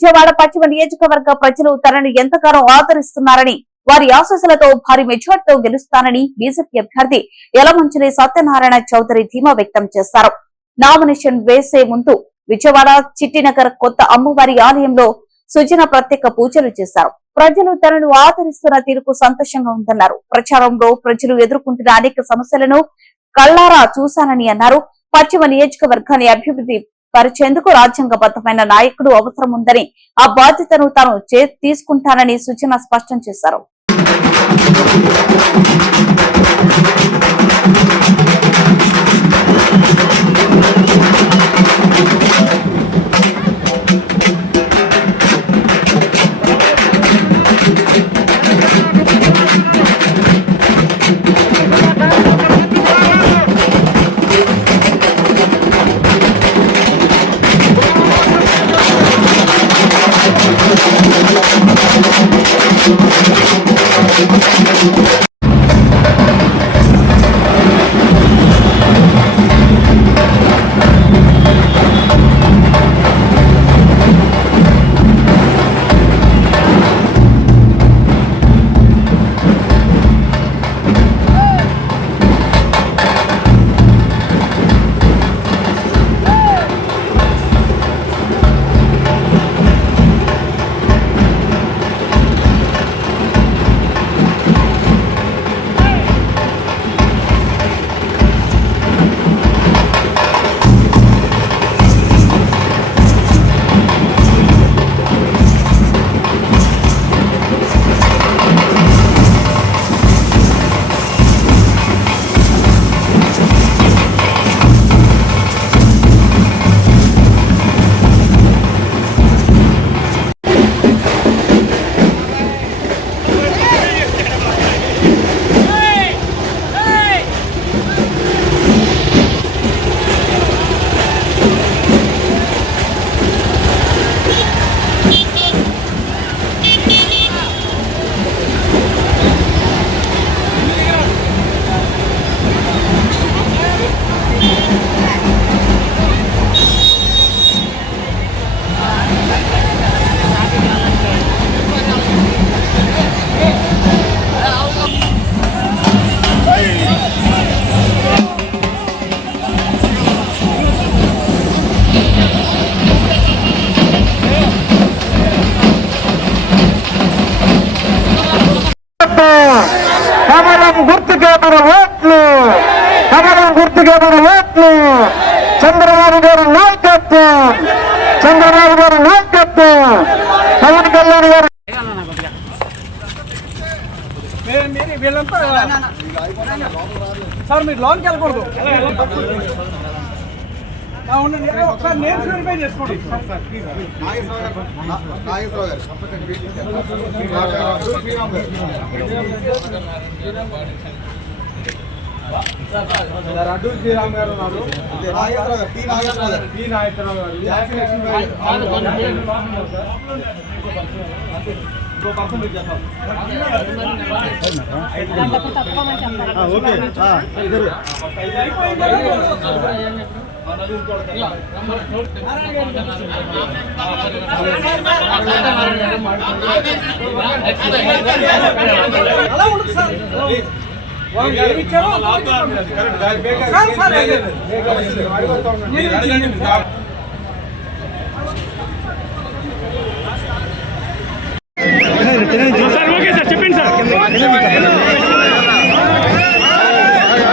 విజయవాడ పశ్చిమ నియోజకవర్గ ప్రజలు తనను ఎంతగానో ఆదరిస్తున్నారని, వారి ఆశీస్సులతో భారీ మెజార్టీతో గెలుస్తానని బీజేపీ అభ్యర్థి యలమంచిలి సత్యనారాయణ చౌదరి ధీమా వ్యక్తం చేశారు. నామినేషన్ వేసే ముందు విజయవాడ చిట్టినగర్ కొత్త అమ్మవారి ఆలయంలో సుజన ప్రత్యేక పూజలు చేశారు. ప్రజలు తనను ఆదరిస్తున్న తీరుకు సంతోషంగా ఉందన్నారు. ప్రచారంలో ప్రజలు ఎదుర్కొంటున్న అనేక సమస్యలను కళ్లారా చూశానని అన్నారు. పశ్చిమ నియోజకవర్గాన్ని అభివృద్ధి పరిచేందుకు రాజ్యాంగబద్ధమైన నాయకుడు అవసరం ఉందని, ఆ బాధ్యతను తాను తీసుకుంటానని సుజన స్పష్టం చేశారు. చంద్రబాబు గారి నాయకత్వం, చంద్రబాబు గారి నాయకత్వం, పవన్ కళ్యాణ్ గారు. సార్ మీరు లోన్కి వెళ్ళకూడదు, ఒకసారి నేమ్స్ వెరిఫై చేసుకోండి. అడ్డూరు శ్రీరామ్ గారు ఉన్నారు, పి నాగేశ్వరరావు గారు, ఇంకో పర్సన్ మీరు చెప్పాలి. అలా ఉండదు సార్, చెప్పండి సార్.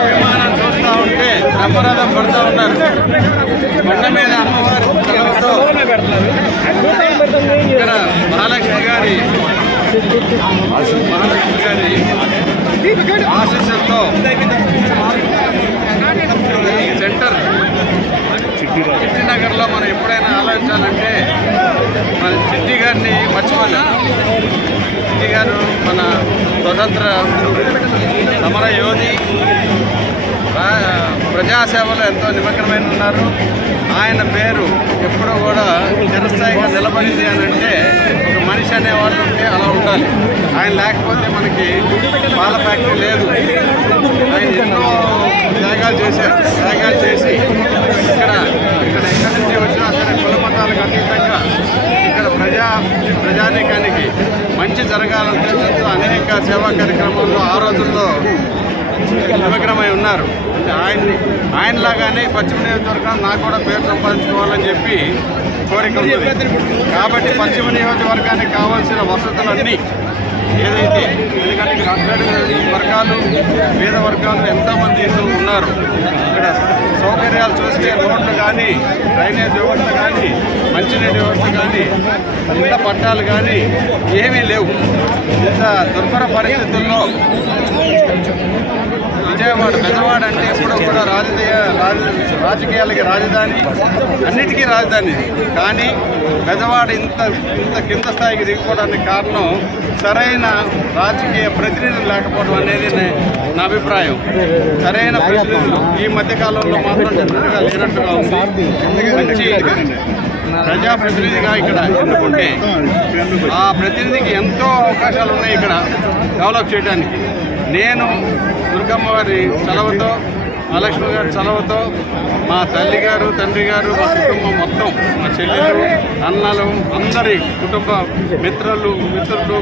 విమానం చూస్తూ ఉంటే బ్రహ్మరథం పడుతూ ఉన్నారు. కొండ మీద అమ్మవారి ఇక్కడ మహాలక్ష్మి గారి ఆశీస్సులతో సెంటర్ చిట్టినగర్లో మనం ఎప్పుడైనా ఆలోచించాలంటే మన చిట్టి గారిని మర్చిపోలేము. చిట్టి గారు మన స్వతంత్ర సమర యోధి, ప్రజాసేవలో ఎంతో నిమగ్నమైన ఉన్నారు. ఆయన పేరు ఎప్పుడూ కూడా చిరస్థాయిగా నిలబడింది అని అంటే ఒక మనిషి అనేవాళ్ళు ఉంటే అలా ఉండాలి. ఆయన లేకపోతే మనకి పాల ఫ్యాక్టరీ లేదు. ఆయన ఎన్నో త్యాగాలు చేశారు. త్యాగాలు చేసి ఇక్కడ ఎక్కడి నుంచి వచ్చినా సరే కుల మతాలకు అతీతంగా ఇక్కడ ప్రజా ఏమన్నా కానీ పశ్చిమ నియోజకవర్గం నాకు కూడా పేరు సంపాదించుకోవాలని చెప్పి కోరిక ఉంది. కాబట్టి పశ్చిమ నియోజకవర్గానికి కావాల్సిన వసతులన్నీ ఏదైతే, ఎందుకంటే ఇక్కడ అట్టడి వర్గాలు పేద వర్గాలు ఎంతోమంది ఉన్నారు. ఇక్కడ సౌకర్యాలు చూస్తే రోడ్లు కానీ, డ్రైనేజ్ వ్యవస్థ కానీ, మంచినీటి వ్యవస్థ కానీ, ఇళ్ళ పట్టాలు కానీ ఏమీ లేవు. ఇంత దుర్భర పరిస్థితుల్లో విజయవాడ పెద్దవాడ అంటే ఎప్పుడూ కూడా రాజకీయాలకి రాజధాని, అన్నిటికీ రాజధాని. కానీ పెద్దవాడ ఇంత కింద స్థాయికి దిగిపోవడానికి కారణం సరైన రాజకీయ ప్రతినిధులు లేకపోవడం అనేది నా అభిప్రాయం. సరైన ప్రతినిధులు ఈ మధ్యకాలంలో మాత్రం డెఫినెట్గా లేనట్టుగా ఉంది. మంచి ప్రజాప్రతినిధిగా ఇక్కడ ఎన్నుకుంటే ఆ ప్రతినిధికి ఎంతో అవకాశాలు ఉన్నాయి ఇక్కడ డెవలప్ చేయడానికి. నేను దుర్గమ్మ గారి చలవతో, మహాలక్ష్మి గారి చలవతో, మా తల్లి గారు, తండ్రి గారు, మా కుటుంబం మొత్తం, మా చెల్లెలు, అన్నలు, అందరి కుటుంబ మిత్రులు,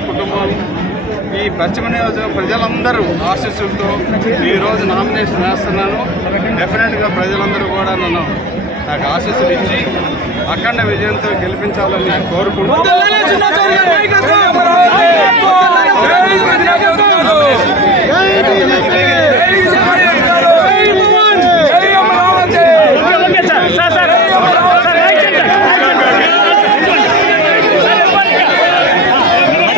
కుటుంబాలు, ఈ పశ్చిమ నియోజకవర్గ ప్రజలందరూ ఆశీస్సులతో ఈరోజు నామినేషన్ వేస్తున్నాను. డెఫినెట్గా ప్రజలందరూ కూడా నాకు ఆశీస్సులు ఇచ్చి అఖండ విజయంతో గెలిపించాలని కోరుకుంటున్నాను.